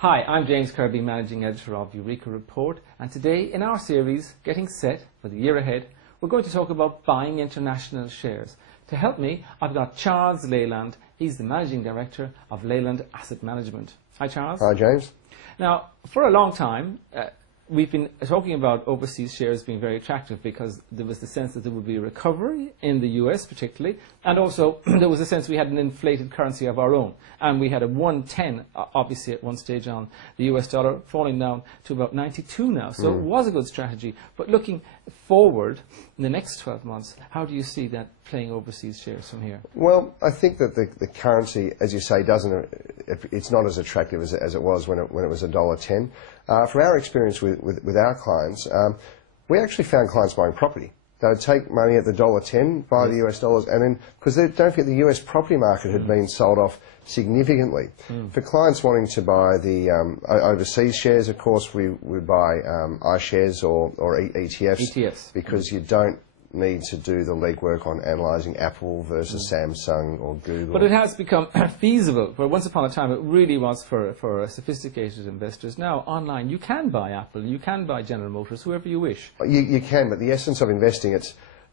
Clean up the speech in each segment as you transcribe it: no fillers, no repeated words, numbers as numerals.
Hi, I'm James Kirby, Managing Editor of Eureka Report, and today in our series, Getting Set for the Year Ahead, we're going to talk about buying international shares. To help me, I've got Charles Leyland. He's the Managing Director of Leyland Asset Management. Hi, Charles. Hi, James. Now, for a long time, we've been talking about overseas shares being very attractive because there was the sense that there would be a recovery in the US particularly, and also there was a sense we had an inflated currency of our own. And we had a 110, obviously, at one stage on the US dollar, falling down to about 92 now. So it was a good strategy. But looking forward in the next 12 months, how do you see that playing overseas shares from here? Well, I think that the currency, as you say, it's not as attractive as it was when it was $1.10. From our experience with our clients, we actually found clients buying property. They would take money at the $1.10, buy the US dollars, and then, because don't forget the US property market had been sold off significantly. For clients wanting to buy the overseas shares, of course, we buy iShares or ETFs. Because you don't need to do the legwork on analysing Apple versus Samsung or Google. But it has become feasible. Where once upon a time it really was for sophisticated investors. Now online you can buy Apple, you can buy General Motors, whoever you wish. You can, but the essence of investing,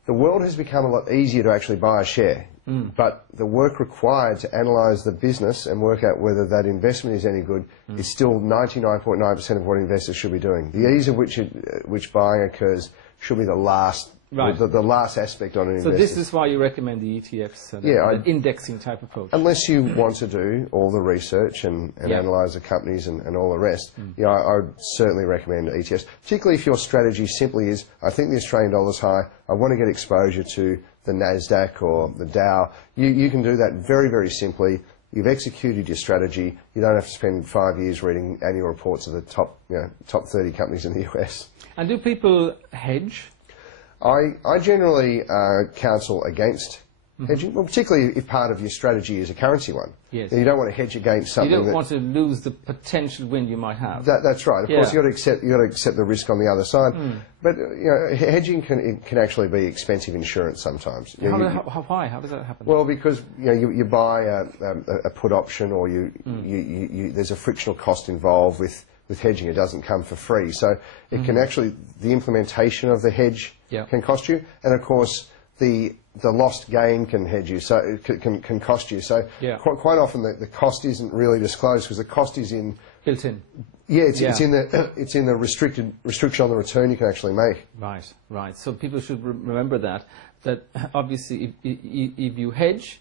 the world has become a lot easier to actually buy a share. But the work required to analyse the business and work out whether that investment is any good is still 99.9% of what investors should be doing. The ease of which buying occurs should be the last. Right. The last aspect on an investment. So this is why you recommend the ETFs, an indexing type approach. Unless you want to do all the research and analyse the companies and all the rest, I would certainly recommend ETFs. Particularly if your strategy simply is, I think the Australian dollar's high, I want to get exposure to the NASDAQ or the Dow. You can do that very, very simply. You've executed your strategy. You don't have to spend 5 years reading annual reports of the top 30 companies in the US. And do people hedge? I generally counsel against hedging, well, particularly if part of your strategy is a currency one. Yes. And you don't want to hedge against something. You don't want to lose the potential win you might have. That's right. Of course, you've got to accept the risk on the other side. But hedging can actually be expensive insurance sometimes. Why? How does that happen? Well, because you buy a put option, or there's a frictional cost involved with hedging. It doesn't come for free, so it can actually, the implementation of the hedge can cost you, and of course the lost gain can hedge you, so it can cost you. So quite often the cost isn't really disclosed because the cost is built in. Yeah, it's in the restriction on the return you can actually make. Right. So people should remember that obviously if you hedge,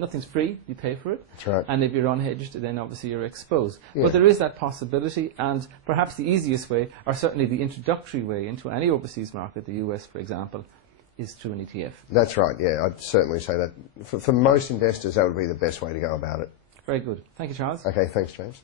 nothing's free, you pay for it. That's right. And if you're unhedged, then obviously you're exposed. But there is that possibility, and perhaps the easiest way, or certainly the introductory way into any overseas market, the US for example, is through an ETF. That's right, yeah, I'd certainly say that. For most investors, that would be the best way to go about it. Very good. Thank you, Charles. Okay, thanks, James.